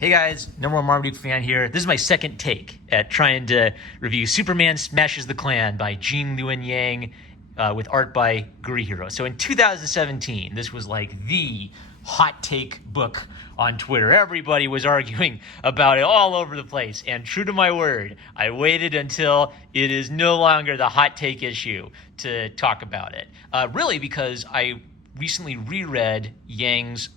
Hey guys, number one Marmaduke fan here. This is my second take at trying to review Superman Smashes the Klan by Gene Luen Yang with art by Gurihiro. So in 2017, this was like the hot take book on Twitter. Everybody was arguing about it all over the place. And true to my word, I waited until it is no longer the hot take issue to talk about it. Really because I recently reread Yang's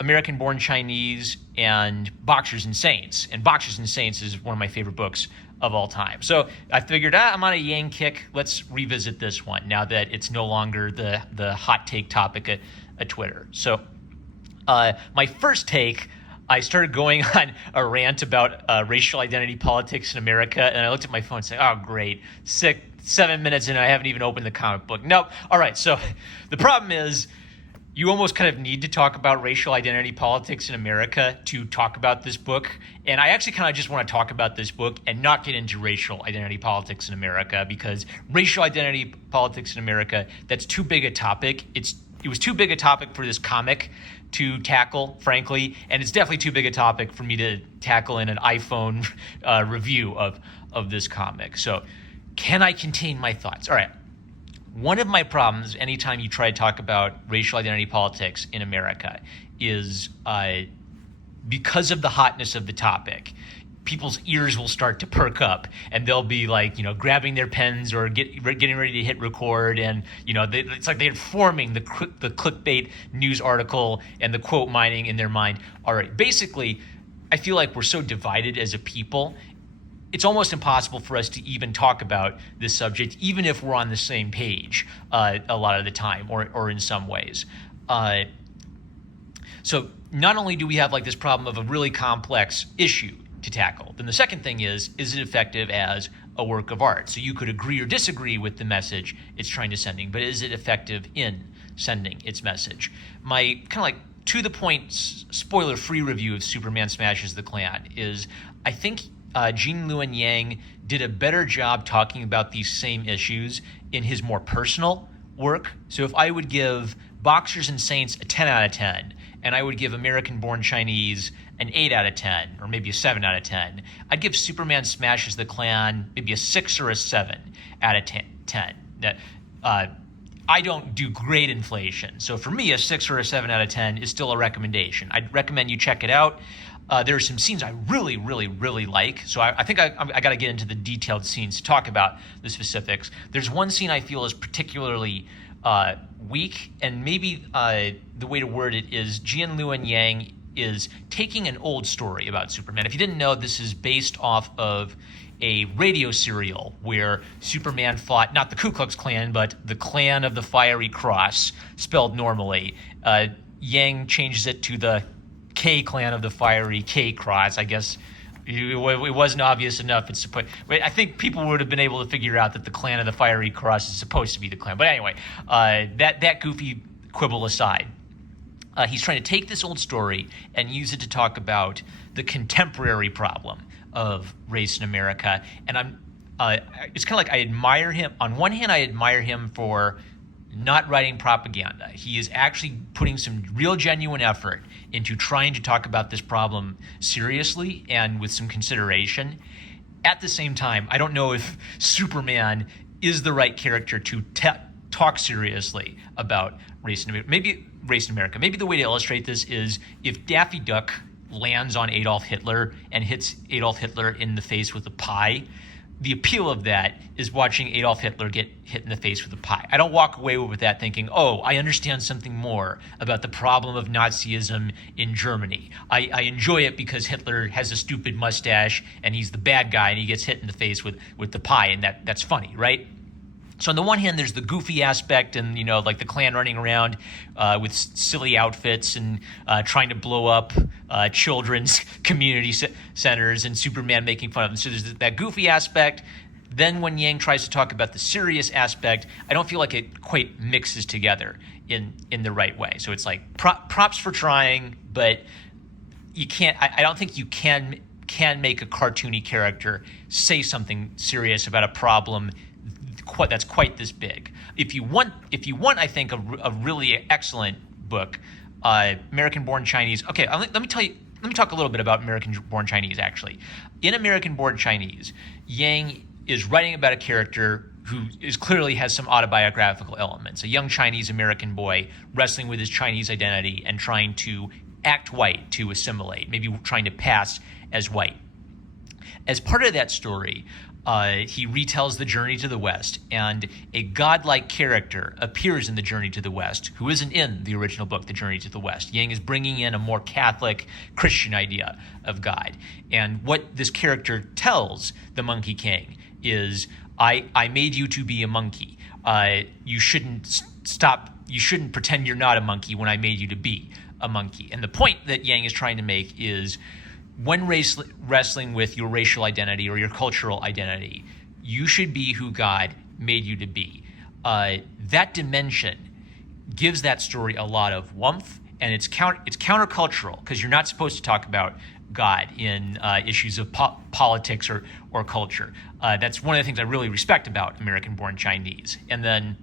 American-Born Chinese and Boxers and Saints. And Boxers and Saints is one of my favorite books of all time. So I figured, I'm on a Yang kick. Let's revisit this one now that it's no longer the hot take topic at Twitter. So my first take, I started going on a rant about racial identity politics in America, and I looked at my phone and said, oh, great, 7 minutes in, and I haven't even opened the comic book. Nope. All right, so the problem is, you almost kind of need to talk about racial identity politics in America to talk about this book. And I actually kind of just want to talk about this book and not get into racial identity politics in America, because racial identity politics in America, that's too big a topic. It was too big a topic for this comic to tackle, frankly, and it's definitely too big a topic for me to tackle in an iPhone review of this comic. So can I contain my thoughts? All right. One of my problems anytime you try to talk about racial identity politics in America is because of the hotness of the topic, people's ears will start to perk up and they'll be like, grabbing their pens or getting ready to hit record. And, it's like they're forming the clickbait news article and the quote mining in their mind. All right, basically, I feel like we're so divided as a people. It's almost impossible for us to even talk about this subject, even if we're on the same page a lot of the time, or in some ways. So not only do we have like this problem of a really complex issue to tackle, then the second thing is it effective as a work of art? So you could agree or disagree with the message it's trying to sending, but is it effective in sending its message? My kind of like to-the-point, spoiler-free review of Superman Smashes the Klan is, I think, Gene Luen Yang did a better job talking about these same issues in his more personal work. So if I would give Boxers and Saints a 10 out of 10, and I would give American-Born Chinese an 8 out of 10, or maybe a 7 out of 10, I'd give Superman Smashes the Klan maybe a 6 or a 7 out of 10. I don't do grade inflation. So for me, a 6 or a 7 out of 10 is still a recommendation. I'd recommend you check it out. There are some scenes I really, really, really like. So I think I got to get into the detailed scenes to talk about the specifics. There's one scene I feel is particularly weak, and maybe the way to word it is Gene Luen Yang is taking an old story about Superman. If you didn't know, this is based off of a radio serial where Superman fought not the Ku Klux Klan, but the Klan of the Fiery Cross, spelled normally. Yang changes it to the K Klan of the Fiery K Cross. I guess it wasn't obvious enough. I think people would have been able to figure out that the Klan of the Fiery Cross is supposed to be the Klan. But anyway, that goofy quibble aside, he's trying to take this old story and use it to talk about the contemporary problem of race in America. And it's kind of like I admire him. On one hand, I admire him for not writing propaganda. He is actually putting some real genuine effort into trying to talk about this problem seriously and with some consideration. At the same time, I don't know if Superman is the right character to talk seriously about race in America. Maybe race in America. Maybe the way to illustrate this is if Daffy Duck lands on Adolf Hitler and hits Adolf Hitler in the face with a pie, the appeal of that is watching Adolf Hitler get hit in the face with a pie. I don't walk away with that thinking, oh, I understand something more about the problem of Nazism in Germany. I enjoy it because Hitler has a stupid mustache and he's the bad guy and he gets hit in the face with the pie, and that's funny, right? So on the one hand, there's the goofy aspect and, like the Klan running around with silly outfits and trying to blow up children's community centers and Superman making fun of them. So there's that goofy aspect. Then when Yang tries to talk about the serious aspect, I don't feel like it quite mixes together in the right way. So it's like props for trying, but you can't. I don't think you can make a cartoony character say something serious about a problem that's quite this big. If you want, I think a really excellent book, American-Born Chinese. Okay, let me tell you let me talk a little bit about American-born Chinese, actually. In American-born Chinese, Yang is writing about a character who clearly has some autobiographical elements. A young Chinese American boy wrestling with his Chinese identity and trying to act white to assimilate, maybe trying to pass as white. As part of that story, he retells the journey to the West, and a godlike character appears in the Journey to the West, who isn't in the original book, The Journey to the West. Yang is bringing in a more Catholic, Christian idea of God. And what this character tells the Monkey King is, I made you to be a monkey. You shouldn't pretend you're not a monkey when I made you to be a monkey. And the point that Yang is trying to make is, when wrestling with your racial identity or your cultural identity, you should be who God made you to be. That dimension gives that story a lot of warmth, and it's countercultural, because you're not supposed to talk about God in issues of politics or culture. That's one of the things I really respect about American-born Chinese. And then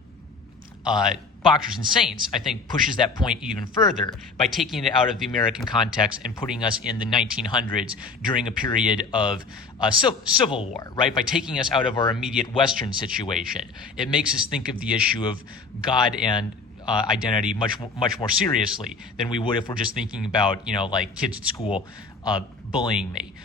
Boxers and Saints, I think, pushes that point even further by taking it out of the American context and putting us in the 1900s during a period of civil war, right? By taking us out of our immediate Western situation. It makes us think of the issue of God and identity much more seriously than we would if we're just thinking about, like kids at school bullying me.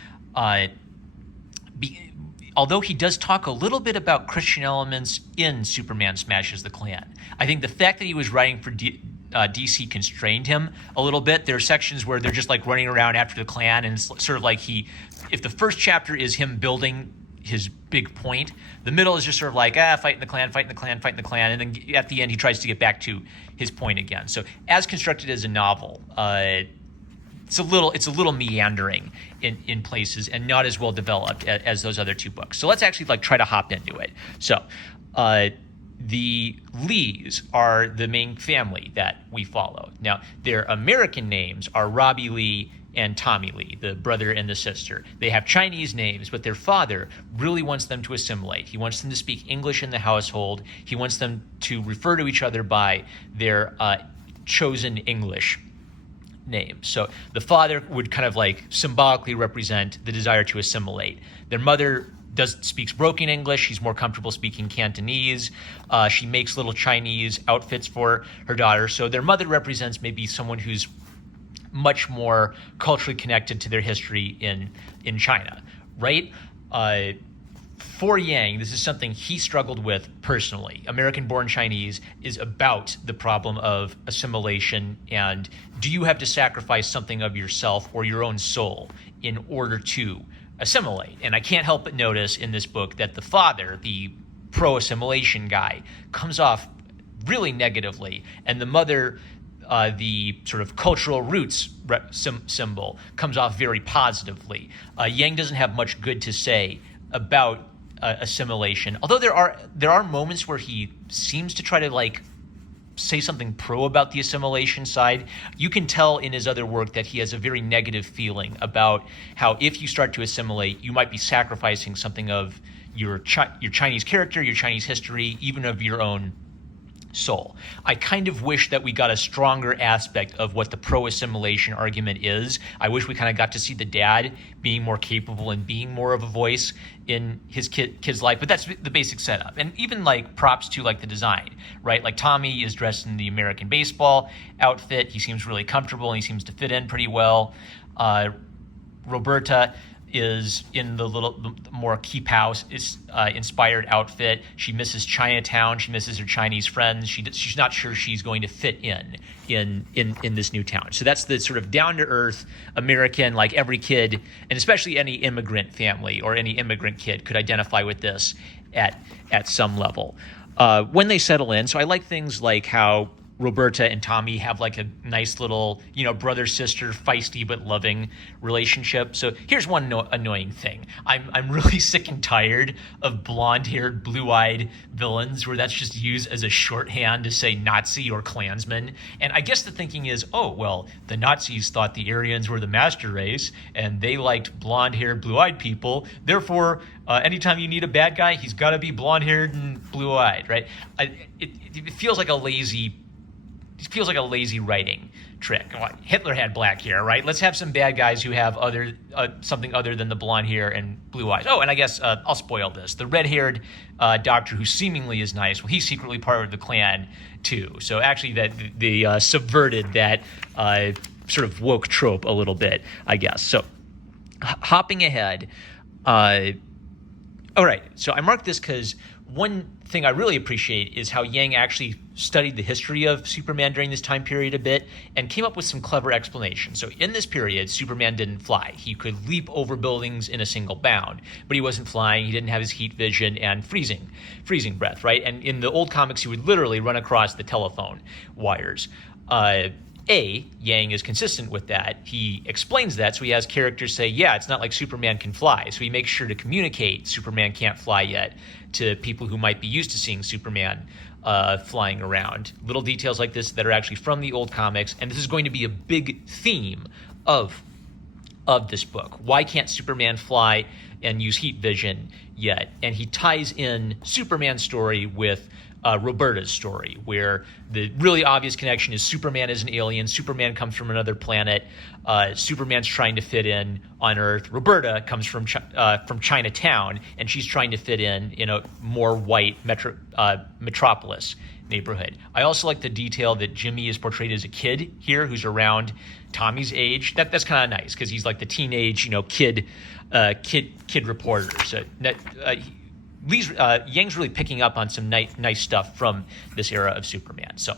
Although he does talk a little bit about Christian elements in Superman Smashes the Klan. I think the fact that he was writing for DC constrained him a little bit. There are sections where they're just like running around after the Klan, and it's sort of like if the first chapter is him building his big point, the middle is just sort of like, fighting the Klan, and then at the end he tries to get back to his point again. So as constructed as a novel, it's a little meandering in places and not as well developed as those other two books. So let's actually try to hop into it. So the Lees are the main family that we follow. Now, their American names are Robbie Lee and Tommy Lee, the brother and the sister. They have Chinese names, but their father really wants them to assimilate. He wants them to speak English in the household. He wants them to refer to each other by their chosen English names. So the father would kind of symbolically represent the desire to assimilate. Their mother speaks broken English. She's more comfortable speaking Cantonese. She makes little Chinese outfits for her daughter. So their mother represents maybe someone who's much more culturally connected to their history in China, right? For Yang, this is something he struggled with personally. American-born Chinese is about the problem of assimilation, and do you have to sacrifice something of yourself or your own soul in order to assimilate? And I can't help but notice in this book that the father, the pro-assimilation guy, comes off really negatively, and the mother, the sort of cultural roots symbol, comes off very positively. Yang doesn't have much good to say about assimilation, although there are moments where he seems to try to say something pro about the assimilation side. You can tell in his other work that he has a very negative feeling about how if you start to assimilate, you might be sacrificing something of your Chinese character, your Chinese history, even of your own soul. I kind of wish that we got a stronger aspect of what the pro-assimilation argument is. I wish we kind of got to see the dad being more capable and being more of a voice in his kid's life, but that's the basic setup. And even props to the design, right? Tommy is dressed in the American baseball outfit. He seems really comfortable and he seems to fit in pretty well. Roberta is in the more keep house inspired outfit. She misses Chinatown. She misses her Chinese friends. She's not sure she's going to fit in this new town. So that's the sort of down to earth American, every kid, and especially any immigrant family or any immigrant kid could identify with this at some level. When they settle in, so I like things like how Roberta and Tommy have a nice little, brother-sister, feisty but loving relationship. So here's one annoying thing. I'm really sick and tired of blonde-haired, blue-eyed villains where that's just used as a shorthand to say Nazi or Klansman. And I guess the thinking is, the Nazis thought the Aryans were the master race and they liked blonde-haired, blue-eyed people. Therefore, anytime you need a bad guy, he's got to be blonde-haired and blue-eyed, right? It feels like a lazy feels like a lazy writing trick. Hitler had black hair, right? Let's have some bad guys who have something other than the blonde hair and blue eyes. Oh, and I guess I'll spoil this. The red-haired doctor who seemingly is nice, well, he's secretly part of the Klan too. So actually that they subverted that sort of woke trope a little bit, I guess. So hopping ahead, all right, so I marked this because one thing I really appreciate is how Yang actually studied the history of Superman during this time period a bit and came up with some clever explanations. So in this period, Superman didn't fly. He could leap over buildings in a single bound, but he wasn't flying. He didn't have his heat vision and freezing breath, right? And in the old comics, he would literally run across the telephone wires. Yang is consistent with that. He explains that, so he has characters say, yeah, it's not like Superman can fly. So he makes sure to communicate Superman can't fly yet to people who might be used to seeing Superman flying around. Little details like this that are actually from the old comics, and this is going to be a big theme of this book. Why can't Superman fly and use heat vision yet? And he ties in Superman's story with Roberta's story, where the really obvious connection is Superman is an alien. Superman comes from another planet. Superman's trying to fit in on Earth. Roberta comes from Chinatown, and she's trying to fit in a more white metropolis neighborhood. I also like the detail that Jimmy is portrayed as a kid here, who's around Tommy's age. That's kind of nice because he's like the teenage, kid reporter. So Yang's really picking up on some nice stuff from this era of Superman. So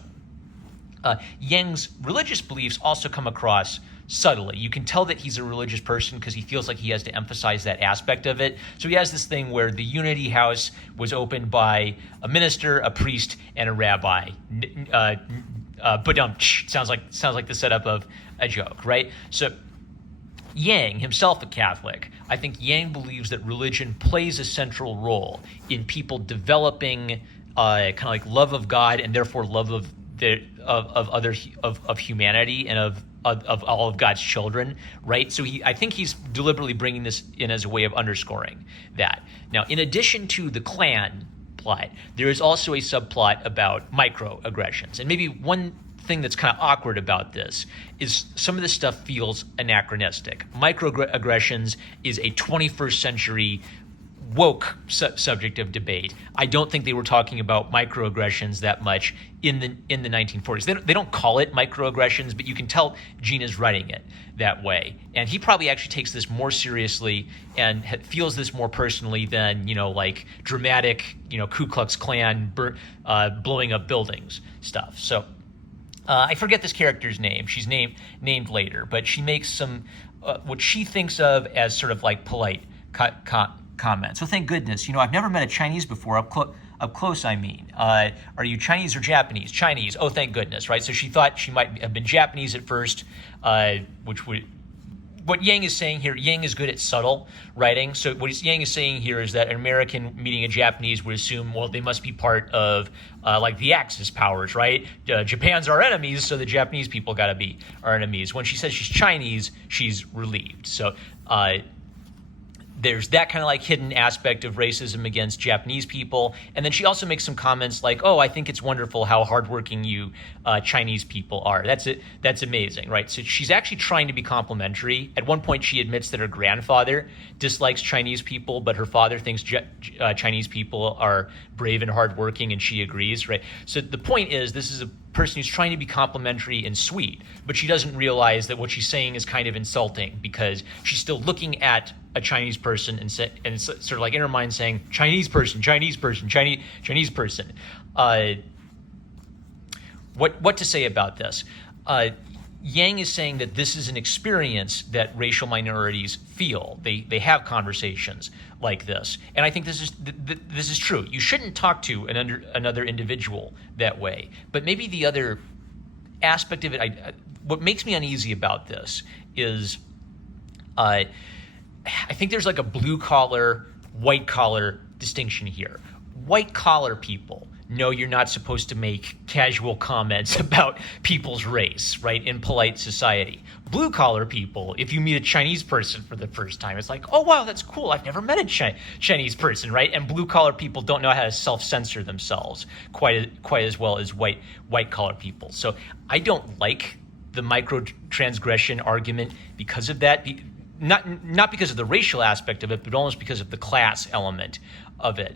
Yang's religious beliefs also come across subtly. You can tell that he's a religious person because he feels like he has to emphasize that aspect of it. So he has this thing where the Unity House was opened by a minister, a priest, and a rabbi. Sounds like the setup of a joke, right? So Yang, himself a Catholic, I think Yang believes that religion plays a central role in people developing kind of like love of God and therefore love of humanity and of all of God's children, right? So I think he's deliberately bringing this in as a way of underscoring that. Now, in addition to the Klan plot, there is also a subplot about microaggressions, and maybe one thing that's kind of awkward about this is some of this stuff feels anachronistic. Microaggressions is a 21st century woke subject of debate. I don't think they were talking about microaggressions that much in the 1940s. They don't call it microaggressions, but you can tell Gina's writing it that way. And he probably actually takes this more seriously and feels this more personally than, like dramatic, Ku Klux Klan blowing up buildings stuff. So I forget this character's name. She's named later, but she makes some what she thinks of as sort of like polite comments. So thank goodness. I've never met a Chinese before. Up close, I mean. Are you Chinese or Japanese? Chinese. Oh, thank goodness, right? So she thought she might have been Japanese at first, which would... What Yang is saying here, Yang is good at subtle writing. So what Yang is saying here is that an American meeting a Japanese would assume, well, they must be part of like the Axis powers, right? Japan's our enemies, so the Japanese people got to be our enemies. When she says she's Chinese, she's relieved. So there's that kind of like hidden aspect of racism against Japanese people. And then she also makes some comments like, oh, I think it's wonderful how hardworking you Chinese people are. That's amazing, right? So she's actually trying to be complimentary. At one point, she admits that her grandfather dislikes Chinese people, but her father thinks Chinese people are brave and hardworking, and she agrees, right? So the point is, this is a person who's trying to be complimentary and sweet, but she doesn't realize that what she's saying is kind of insulting because she's still looking at a Chinese person and sort of like in her mind saying, Chinese person. What to say about this? Yang is saying that this is an experience that racial minorities feel. They have conversations like this, and I think this is true. You shouldn't talk to another individual that way. But maybe the other aspect of it, what makes me uneasy about this is, I think there's like a blue collar, white collar distinction here. White collar people no, you're not supposed to make casual comments about people's race, right, in polite society. Blue collar people, if you meet a Chinese person for the first time, it's like, oh, wow, that's cool. I've never met a Chinese person, right? And blue collar people don't know how to self-censor themselves quite as well as white collar people. So I don't like the microtransgression argument because of that. Not because of the racial aspect of it, but almost because of the class element of it.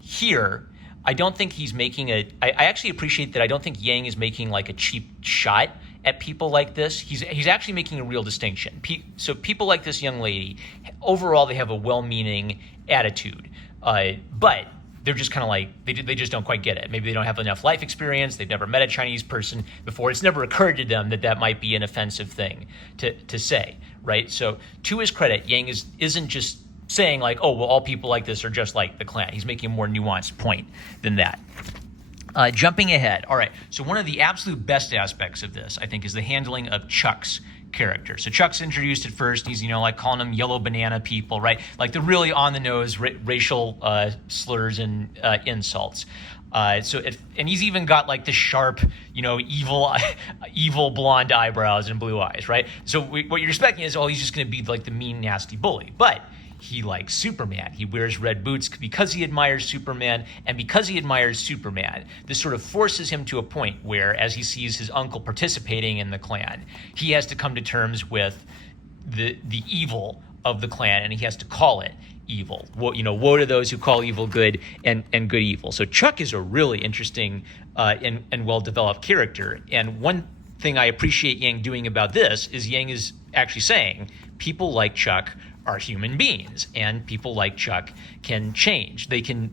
Here, I don't think he's making I actually appreciate that I don't think Yang is making like a cheap shot at people like this. He's actually making a real distinction. So people like this young lady, overall, they have a well-meaning attitude, but they're just kind of like, they just don't quite get it. Maybe they don't have enough life experience. They've never met a Chinese person before. It's never occurred to them that might be an offensive thing to say, right? So to his credit, Yang isn't just saying like, oh, well, all people like this are just like the Klan. He's making a more nuanced point than that. Jumping ahead. All right. So one of the absolute best aspects of this, I think, is the handling of Chuck's character. So Chuck's introduced at first. He's, like calling them yellow banana people, right? Like the really on the nose racial slurs and insults. And he's even got like the sharp, evil blonde eyebrows and blue eyes, right? So what you're expecting is, oh, he's just going to be like the mean, nasty bully. But he likes Superman. He wears red boots because he admires Superman. And because he admires Superman, this sort of forces him to a point where, as he sees his uncle participating in the Klan, he has to come to terms with the evil of the Klan, and he has to call it evil. Woe to those who call evil good and good evil. So Chuck is a really interesting and well-developed character. And one thing I appreciate Yang doing about this is Yang is actually saying people like Chuck are human beings, and people like Chuck can change. They can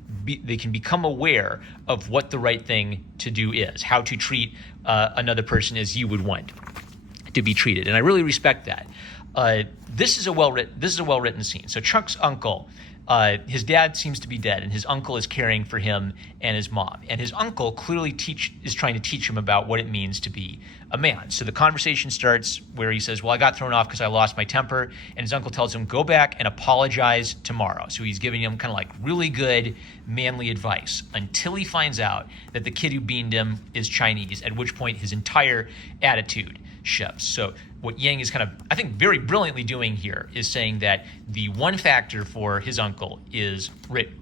become aware of what the right thing to do is, how to treat another person as you would want to be treated. And I really respect that. This is a well-written scene. So Chuck's uncle, his dad seems to be dead, and his uncle is caring for him and his mom. And his uncle clearly is trying to teach him about what it means to be a man. So the conversation starts where he says, well, I got thrown off because I lost my temper. And his uncle tells him, go back and apologize tomorrow. So he's giving him kind of like really good manly advice until he finds out that the kid who beaned him is Chinese, at which point his entire attitude shifts. So what Yang is kind of, I think, very brilliantly doing here is saying that the one factor for his uncle is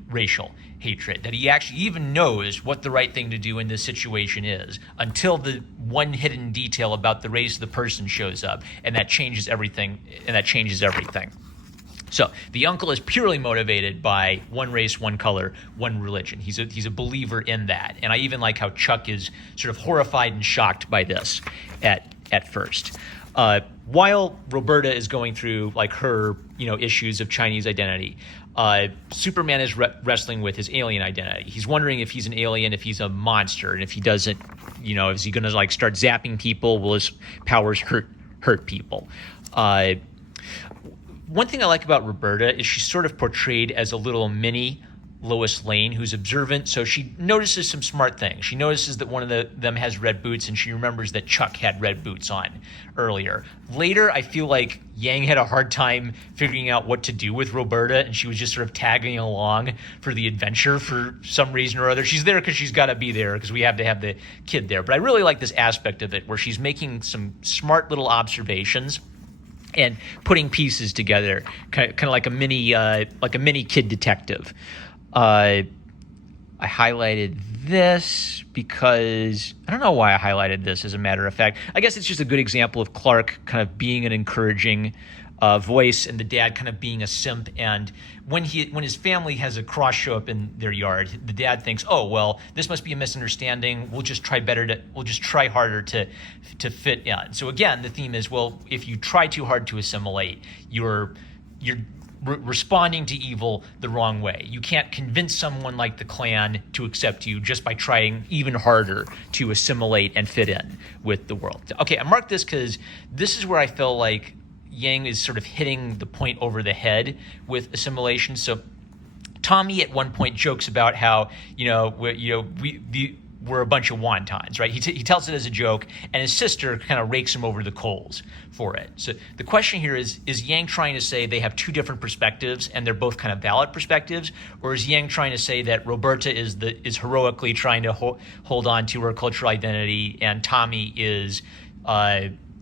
racial hatred, that he actually even knows what the right thing to do in this situation is until the one hidden detail about the race of the person shows up, and that changes everything. So the uncle is purely motivated by one race, one color, one religion. He's a believer in that. And I even like how Chuck is sort of horrified and shocked by this at first. While Roberta is going through like her, issues of Chinese identity, Superman is wrestling with his alien identity. He's wondering if he's an alien, if he's a monster, and if he doesn't, is he going to like start zapping people? Will his powers hurt people? One thing I like about Roberta is she's sort of portrayed as a little mini Lois Lane who's observant, so she notices some smart things. She notices that one of them has red boots, and she remembers that Chuck had red boots on earlier. Later, I feel like Yang had a hard time figuring out what to do with Roberta, and she was just sort of tagging along for the adventure for some reason or other. She's there because she's got to be there because we have to have the kid there. But I really like this aspect of it where she's making some smart little observations and putting pieces together, kind of like a mini kid detective. I highlighted this because I don't know why I highlighted this, as a matter of fact. I guess it's just a good example of Clark kind of being an encouraging voice, and the dad kind of being a simp. And when his family has a cross show up in their yard, the dad thinks, oh, well, this must be a misunderstanding. We'll just try harder to fit in. So again, the theme is, well, if you try too hard to assimilate, you're responding to evil the wrong way. You can't convince someone like the Klan to accept you just by trying even harder to assimilate and fit in with the world. Okay, I marked this because this is where I feel like Yang is sort of hitting the point over the head with assimilation. So Tommy at one point jokes about how, we're a bunch of wontons, right? He tells it as a joke, and his sister kind of rakes him over the coals for it. So the question here is Yang trying to say they have two different perspectives and they're both kind of valid perspectives, or is Yang trying to say that Roberta is heroically trying to hold on to her cultural identity, and Tommy is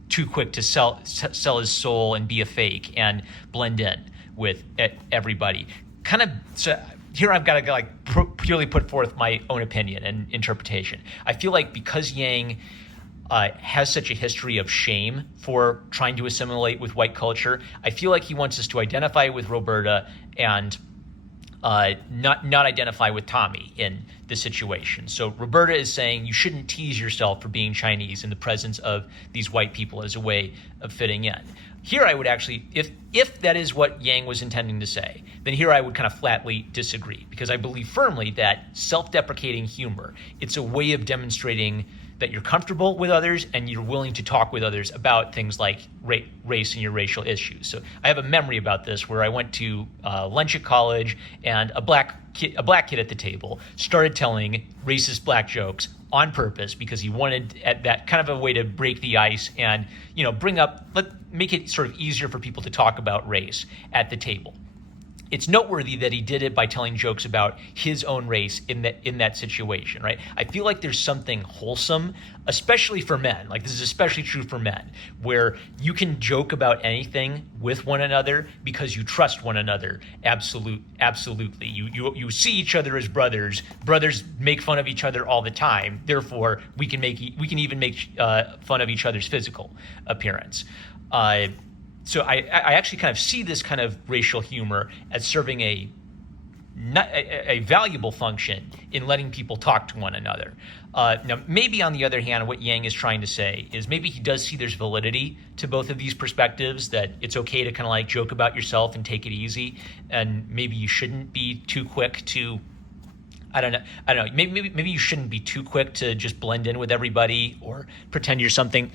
too quick to sell his soul and be a fake and blend in with everybody? Kind of. So here I've got to purely put forth my own opinion and interpretation. I feel like because Yang has such a history of shame for trying to assimilate with white culture, I feel like he wants us to identify with Roberta and not identify with Tommy in this situation. So Roberta is saying you shouldn't tease yourself for being Chinese in the presence of these white people as a way of fitting in. Here I would actually, if that is what Yang was intending to say, then here I would kind of flatly disagree, because I believe firmly that self-deprecating humor, it's a way of demonstrating that you're comfortable with others and you're willing to talk with others about things like race and your racial issues. So I have a memory about this where I went to lunch at college, and a black kid at the table started telling racist black jokes on purpose because he wanted at that kind of a way to break the ice and make it sort of easier for people to talk about race at the table. It's noteworthy that he did it by telling jokes about his own race in that situation, right? I feel like there's something wholesome, especially for men. Like, this is especially true for men, where you can joke about anything with one another because you trust one another. Absolutely. You see each other as brothers. Brothers make fun of each other all the time. Therefore, we can even make fun of each other's physical appearance. So I actually kind of see this kind of racial humor as serving a valuable function in letting people talk to one another. Now, maybe on the other hand, what Yang is trying to say is maybe he does see there's validity to both of these perspectives, that it's okay to kind of like joke about yourself and take it easy, and maybe you shouldn't be too quick to I don't know. Maybe you shouldn't be too quick to just blend in with everybody or pretend you're something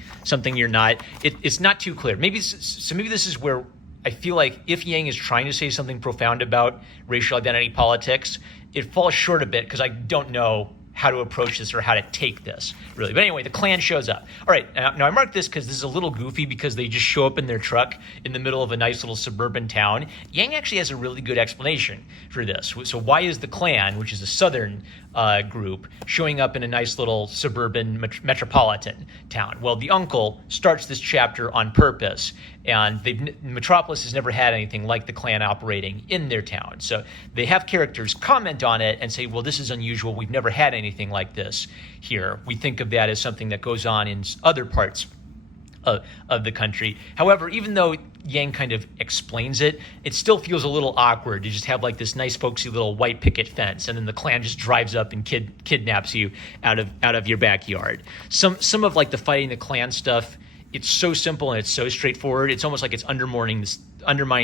you're not. It's not too clear. Maybe this is where I feel like if Yang is trying to say something profound about racial identity politics, it falls short a bit because I don't know how to approach this or how to take this, really. But anyway, the Klan shows up. All right, now I marked this because this is a little goofy because they just show up in their truck in the middle of a nice little suburban town. Yang actually has a really good explanation for this. So why is the Klan, which is a southern group, showing up in a nice little suburban metropolitan town? Well, the uncle starts this chapter on purpose, and Metropolis has never had anything like the Klan operating in their town. So they have characters comment on it and say, well, this is unusual. We've never had anything like this here. We think of that as something that goes on in other parts of the country. However, even though Yang kind of explains it, it still feels a little awkward to just have like this nice folksy little white picket fence, and then the Klan just drives up and kidnaps you out of your backyard. Some of like the fighting the Klan stuff, it's so simple and it's so straightforward. It's almost like it's undermining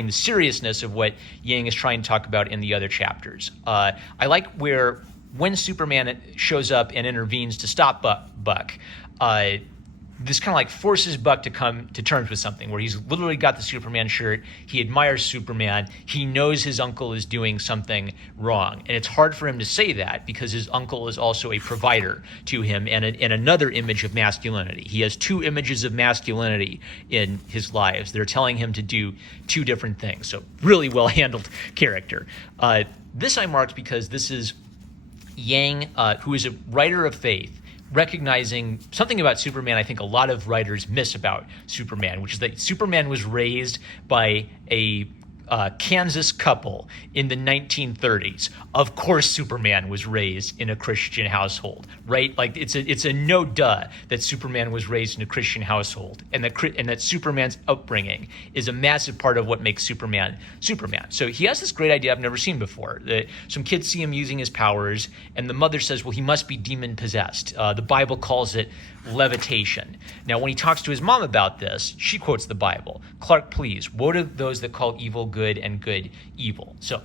the seriousness of what Yang is trying to talk about in the other chapters. I like when Superman shows up and intervenes to stop Buck, this kind of like forces Buck to come to terms with something, where he's literally got the Superman shirt. He admires Superman. He knows his uncle is doing something wrong. And it's hard for him to say that because his uncle is also a provider to him and another image of masculinity. He has two images of masculinity in his lives. They're telling him to do two different things. So really well handled character. This I marked because this is Yang, who is a writer of faith, recognizing something about Superman I think a lot of writers miss about Superman, which is that Superman was raised by a Kansas couple in the 1930s. Of course, Superman was raised in a Christian household, right? Like it's a no duh that Superman was raised in a Christian household, and that Superman's upbringing is a massive part of what makes Superman Superman. So he has this great idea I've never seen before. That some kids see him using his powers, and the mother says, "Well, he must be demon possessed." The Bible calls it levitation. Now, when he talks to his mom about this, she quotes the Bible. "Clark, please, woe to those that call evil good and good evil." So,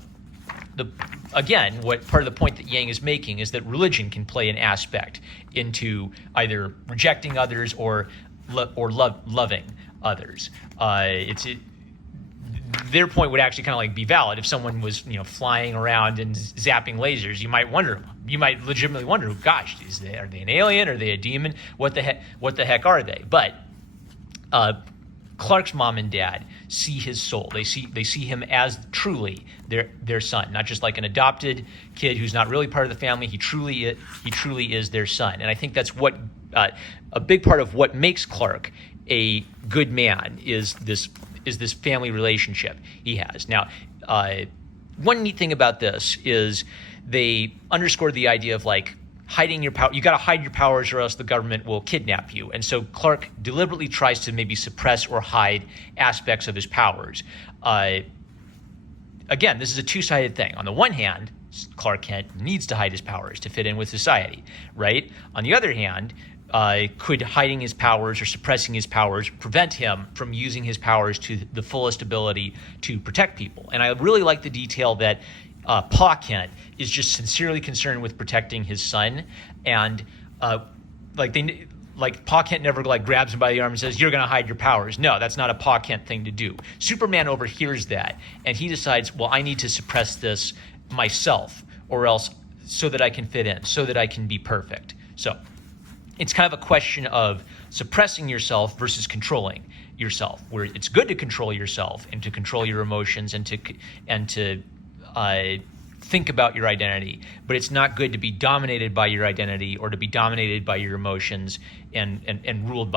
what part of the point that Yang is making is that religion can play an aspect into either rejecting others or loving others. their point would actually kind of like be valid. If someone was, flying around and zapping lasers, you might legitimately wonder, gosh, are they an alien? Are they a demon? What the heck are they? But Clark's mom and dad see his soul. They see him as truly their son, not just like an adopted kid who's not really part of the family. He truly is their son, and I think that's what a big part of what makes Clark a good man is this family relationship he has. Now, one neat thing about this is they underscore the idea of like hiding your power. You got to hide your powers or else the government will kidnap you. And so Clark deliberately tries to maybe suppress or hide aspects of his powers. Again, this is a two-sided thing. On the one hand, Clark Kent needs to hide his powers to fit in with society, right? On the other hand, could hiding his powers or suppressing his powers prevent him from using his powers to the fullest ability to protect people? And I really like the detail that Pa Kent is just sincerely concerned with protecting his son, and Pa Kent never grabs him by the arm and says, "You're going to hide your powers." No, that's not a Pa Kent thing to do. Superman overhears that, and he decides, well, I need to suppress this myself, or else so that I can fit in, so that I can be perfect. So it's kind of a question of suppressing yourself versus controlling yourself, where it's good to control yourself and to control your emotions and to think about your identity, but it's not good to be dominated by your identity or to be dominated by your emotions and ruled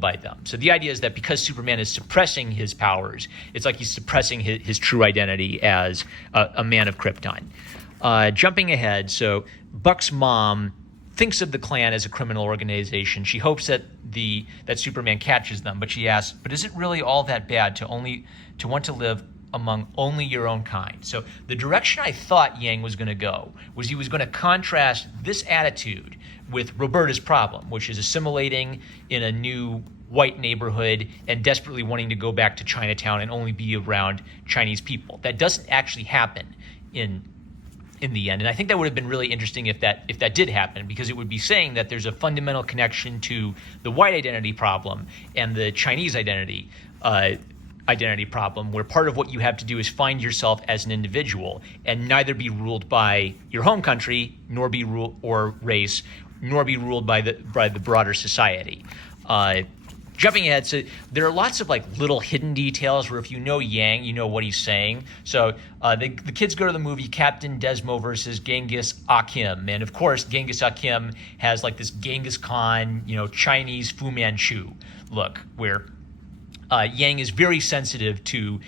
by them. So the idea is that because Superman is suppressing his powers, it's like he's suppressing his true identity as a man of Krypton. Jumping ahead, so Buck's mom thinks of the Klan as a criminal organization. She hopes that Superman catches them, but she asks, "But is it really all that bad to want to live among only your own kind?" So the direction I thought Yang was going to go was he was going to contrast this attitude with Roberta's problem, which is assimilating in a new white neighborhood and desperately wanting to go back to Chinatown and only be around Chinese people. That doesn't actually happen in the end, and I think that would have been really interesting if that did happen, because it would be saying that there's a fundamental connection to the white identity problem and the Chinese identity problem, where part of what you have to do is find yourself as an individual and neither be ruled by your home country nor be ruled or race nor be ruled by the broader society. Jumping ahead, so there are lots of little hidden details where if you know Yang, you know what he's saying. So the kids go to the movie Captain Desmo versus Genghis Akim, and of course Genghis Akim has this Genghis Khan, Chinese Fu Manchu look, where Yang is very sensitive to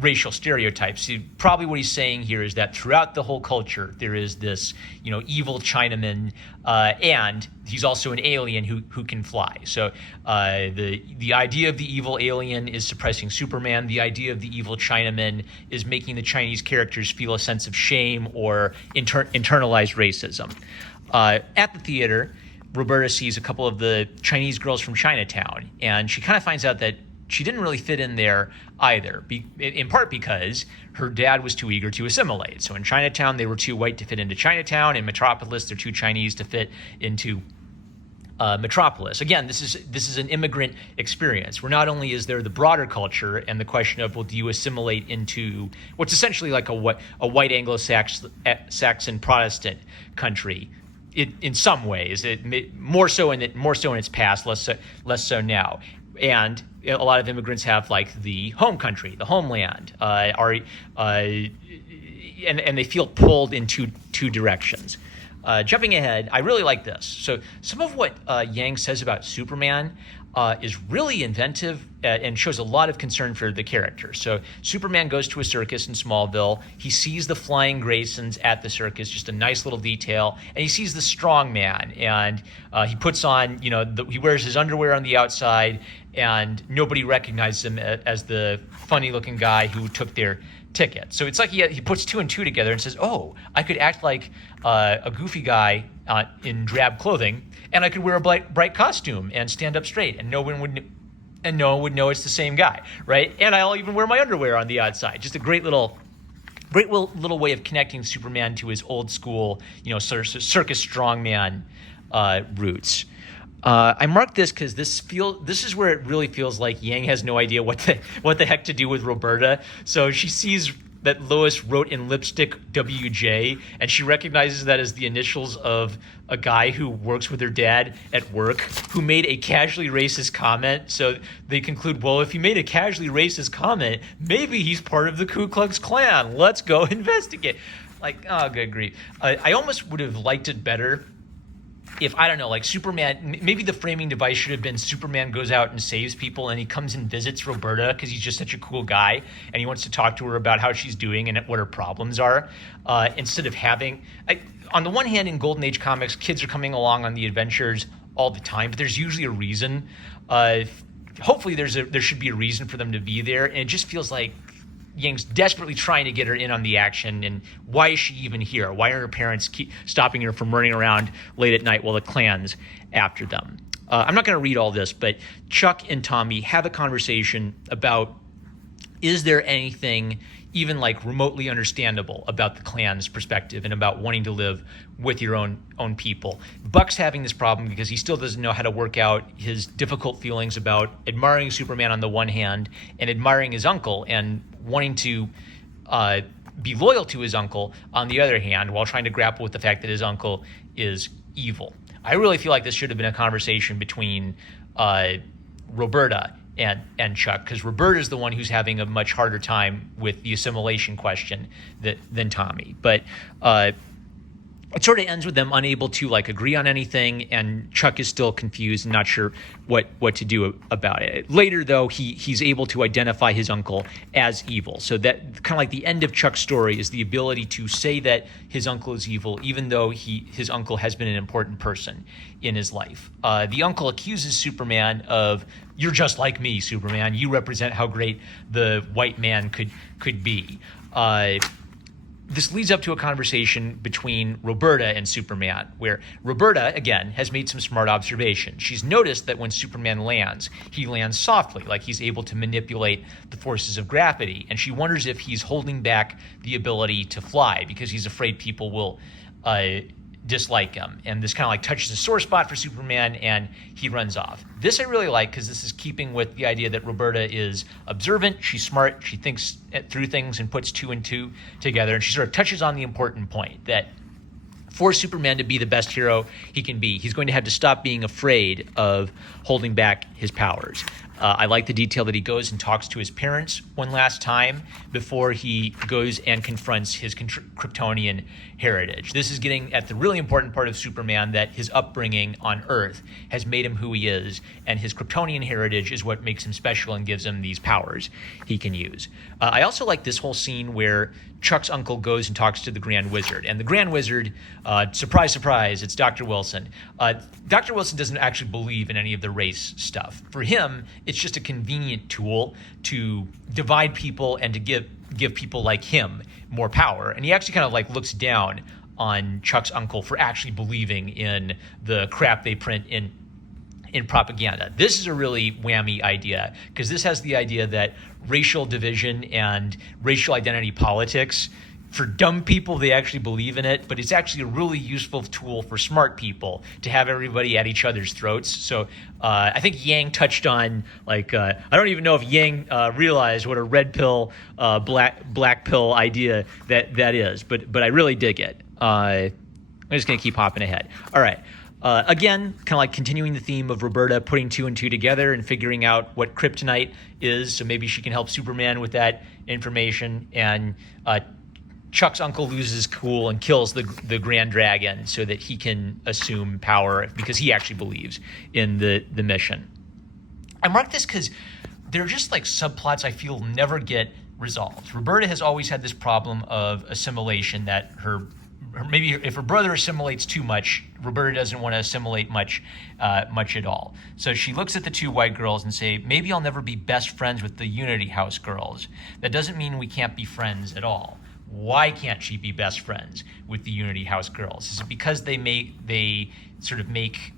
racial stereotypes. Probably what he's saying here is that throughout the whole culture, there is this, evil Chinaman, and he's also an alien who can fly. So the idea of the evil alien is suppressing Superman. The idea of the evil Chinaman is making the Chinese characters feel a sense of shame or internalized racism. At the theater, Roberta sees a couple of the Chinese girls from Chinatown, and she kind of finds out that she didn't really fit in there either, in part because her dad was too eager to assimilate. So in Chinatown, they were too white to fit into Chinatown. In Metropolis, they're too Chinese to fit into Metropolis. Again, this is an immigrant experience, where not only is there the broader culture and the question of, well, do you assimilate into what's essentially like a white Anglo-Saxon Protestant country? In some ways, more so in its past, less so now. And a lot of immigrants have the home country, the homeland, and they feel pulled in two directions. Jumping ahead, I really like this. So some of what Yang says about Superman is really inventive and shows a lot of concern for the character. So Superman goes to a circus in Smallville. He sees the flying Graysons at the circus, just a nice little detail. And he sees the strong man, and he puts on, he wears his underwear on the outside, and nobody recognizes him as the funny-looking guy who took their ticket. So it's like he puts two and two together and says, oh, I could act like a goofy guy in drab clothing, and I could wear a bright costume and stand up straight, and no one would know it's the same guy, right? And I'll even wear my underwear on the outside. Just a great little way of connecting Superman to his old school, circus strongman roots. I marked this because this is where it really feels like Yang has no idea what the heck to do with Roberta. So she sees that Lois wrote in lipstick WJ, and she recognizes that as the initials of a guy who works with her dad at work who made a casually racist comment. So they conclude, well, if he made a casually racist comment, maybe he's part of the Ku Klux Klan. Let's go investigate. Like, oh, good grief. I almost would have liked it better if, I don't know, like Superman, maybe the framing device should have been Superman goes out and saves people and he comes and visits Roberta because he's just such a cool guy and he wants to talk to her about how she's doing and what her problems are, instead of having, on the one hand, in Golden Age comics, kids are coming along on the adventures all the time, but there's usually a reason. Hopefully there should be a reason for them to be there, and it just feels like Yang's desperately trying to get her in on the action, and why is she even here? Why are her parents keep stopping her from running around late at night while the Klan's after them? I'm not going to read all this, but Chuck and Tommy have a conversation about, is there anything even like remotely understandable about the Klan's perspective and about wanting to live with your own people? Buck's having this problem because he still doesn't know how to work out his difficult feelings about admiring Superman on the one hand and admiring his uncle and wanting to be loyal to his uncle on the other hand, while trying to grapple with the fact that his uncle is evil. I really feel like this should have been a conversation between Roberta and Chuck, because Roberta is the one who's having a much harder time with the assimilation question than Tommy. But it sort of ends with them unable to like agree on anything, and Chuck is still confused and not sure what to do about it. Later, though, he's able to identify his uncle as evil. So that kind of like the end of Chuck's story is the ability to say that his uncle is evil, even though his uncle has been an important person in his life. The uncle accuses Superman of, "You're just like me, Superman. You represent how great the white man could be." This leads up to a conversation between Roberta and Superman, where Roberta, again, has made some smart observations. She's noticed that when Superman lands, he lands softly, like he's able to manipulate the forces of gravity, and she wonders if he's holding back the ability to fly because he's afraid people will dislike him. And this kind of like touches a sore spot for Superman, and he runs off. This I really like because this is keeping with the idea that Roberta is observant, she's smart, she thinks through things and puts two and two together, and she sort of touches on the important point that for Superman to be the best hero he can be, he's going to have to stop being afraid of holding back his powers. I like the detail that he goes and talks to his parents one last time before he goes and confronts his Kryptonian heritage. This is getting at the really important part of Superman, that his upbringing on Earth has made him who he is, and his Kryptonian heritage is what makes him special and gives him these powers he can use. I also like this whole scene where Chuck's uncle goes and talks to the Grand Wizard. And the Grand Wizard, surprise, surprise, it's Dr. Wilson. Dr. Wilson doesn't actually believe in any of the race stuff. For him, it's just a convenient tool to divide people and to give people like him more power. And he actually kind of like looks down on Chuck's uncle for actually believing in the crap they print in propaganda. This is a really whammy idea, because this has the idea that racial division and racial identity politics, for dumb people, they actually believe in it, but it's actually a really useful tool for smart people to have everybody at each other's throats. So I think Yang touched on, like, I don't even know if Yang realized what a red pill, black pill idea that is, but I really dig it. I'm just going to keep hopping ahead. All right. Again, kind of like continuing the theme of Roberta putting two and two together and figuring out what kryptonite is, so maybe she can help Superman with that information. And Chuck's uncle loses cool and kills the Grand Dragon so that he can assume power, because he actually believes in the mission. I marked this because they're just like subplots I feel never get resolved. Roberta has always had this problem of assimilation, that maybe if her brother assimilates too much, Roberta doesn't want to assimilate much at all. So she looks at the two white girls and say, maybe I'll never be best friends with the Unity House girls. That doesn't mean we can't be friends at all. Why can't she be best friends with the Unity House girls? Is it because they sort of make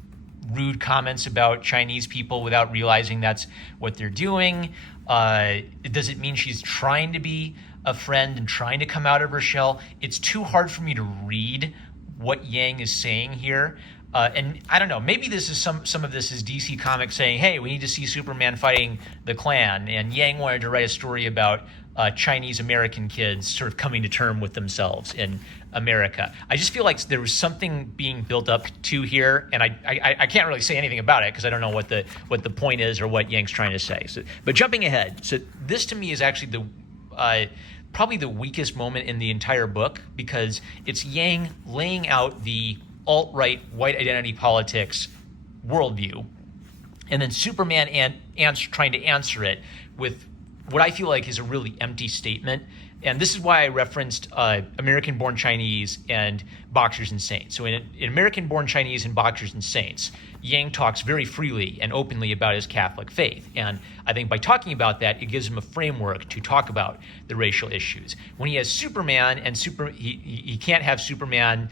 rude comments about Chinese people without realizing that's what they're doing? Does it mean she's trying to be a friend and trying to come out of her shell? It's too hard for me to read what Yang is saying here. And I don't know, maybe this is some of this is DC Comics saying, hey, we need to see Superman fighting the Klan, and Yang wanted to write a story about Chinese American kids sort of coming to term with themselves in America. I just feel like there was something being built up to here, and I can't really say anything about it because I don't know what the point is or what Yang's trying to say. So, but jumping ahead, so this to me is actually the probably the weakest moment in the entire book, because it's Yang laying out the alt-right white identity politics worldview, and then Superman trying to answer it with what I feel like is a really empty statement. And this is why I referenced American-Born Chinese and Boxers and Saints. So in American-Born Chinese and Boxers and Saints, Yang talks very freely and openly about his Catholic faith. And I think by talking about that, it gives him a framework to talk about the racial issues. When he has Superman and he can't have Superman,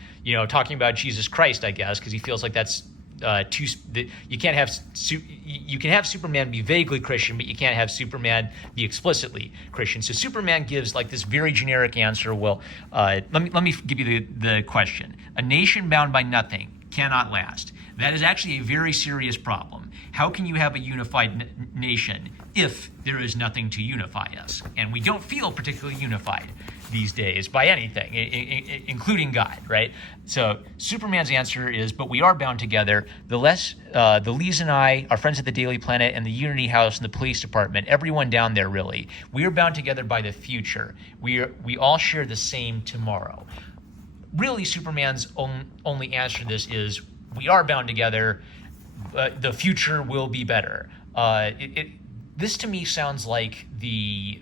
talking about Jesus Christ, I guess, because he feels like that's you can have Superman be vaguely Christian, but you can't have Superman be explicitly Christian. So Superman gives like this very generic answer. Well, let me give you the question. A nation bound by nothing cannot last. That is actually a very serious problem. How can you have a unified nation if there is nothing to unify us? And we don't feel particularly unified these days by anything, including God, right? So Superman's answer is, but we are bound together. The Lees and I, our friends at the Daily Planet and the Unity House and the police department, everyone down there really, we are bound together by the future. We all share the same tomorrow. Really, Superman's only answer to this is, we are bound together. The future will be better. This to me sounds like the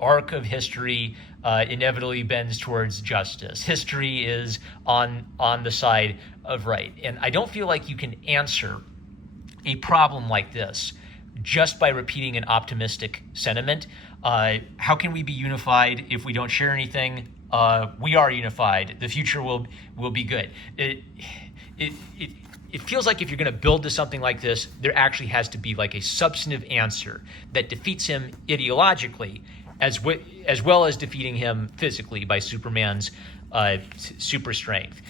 arc of history inevitably bends towards justice. History is on the side of right. And I don't feel like you can answer a problem like this just by repeating an optimistic sentiment. How can we be unified if we don't share anything? We are unified. The future will be good. It feels like if you're going to build to something like this, there actually has to be like a substantive answer that defeats him ideologically, as well as defeating him physically by Superman's super strength.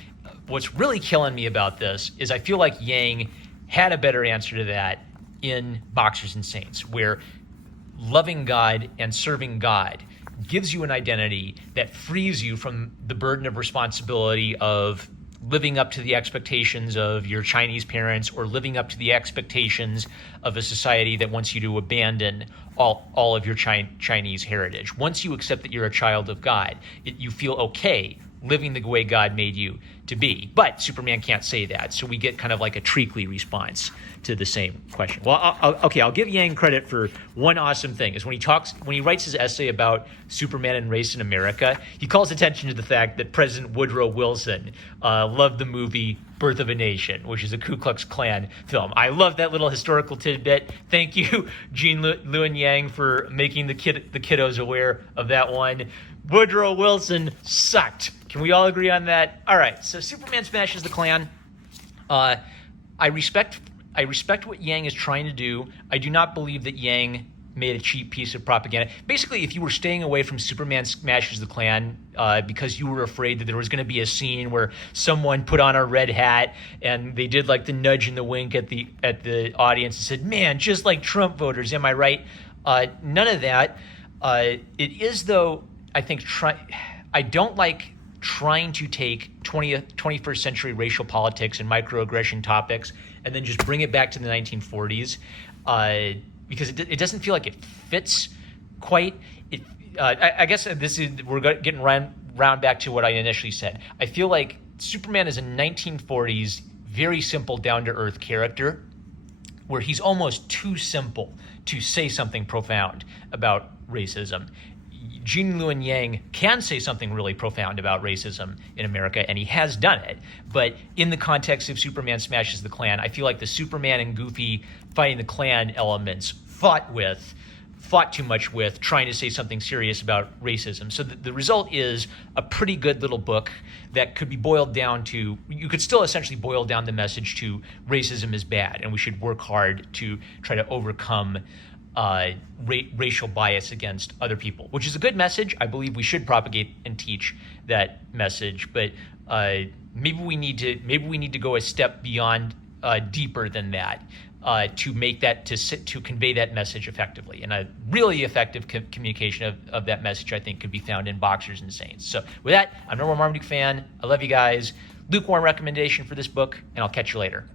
What's really killing me about this is I feel like Yang had a better answer to that in Boxers and Saints, where loving God and serving God gives you an identity that frees you from the burden of responsibility of living up to the expectations of your Chinese parents or living up to the expectations of a society that wants you to abandon all of your Chinese heritage. Once you accept that you're a child of God, you feel okay living the way God made you to be. But Superman can't say that, so we get kind of like a treacly response to the same question. Well, I'll give Yang credit for one awesome thing, is when he writes his essay about Superman and race in America, he calls attention to the fact that President Woodrow Wilson loved the movie Birth of a Nation, which is a Ku Klux Klan film. I love that little historical tidbit. Thank you, Gene Lewin Yang, for making the kiddos aware of that one. Woodrow Wilson sucked. Can we all agree on that? All right, so Superman smashes the Klan. I respect what Yang is trying to do. I do not believe that Yang made a cheap piece of propaganda. Basically, if you were staying away from Superman smashes the Klan because you were afraid that there was going to be a scene where someone put on a red hat and they did like the nudge and the wink at the audience and said, "Man, just like Trump voters, am I right?" None of that. It is, though, I think I don't like trying to take 21st century racial politics and microaggression topics and then just bring it back to the 1940s because it doesn't feel like it fits quite. I guess we're getting round back to what I initially said. I feel like Superman is a 1940s, very simple, down-to-earth character where he's almost too simple to say something profound about racism. Gene Lewin Yang can say something really profound about racism in America, and he has done it. But in the context of Superman smashes the Klan, I feel like the Superman and Goofy fighting the Klan elements fought too much with trying to say something serious about racism. So the result is a pretty good little book that could be boiled down to, you could still essentially boil down the message to racism is bad, and we should work hard to try to overcome racial bias against other people, which is a good message. I believe we should propagate and teach that message, but maybe we need to go a step beyond, deeper than that, to make that to convey that message effectively. And a really effective communication of that message, I think, could be found in Boxers and Saints. So with that, I'm Norman Marmaduke fan. I love you guys. Lukewarm recommendation for this book, and I'll catch you later.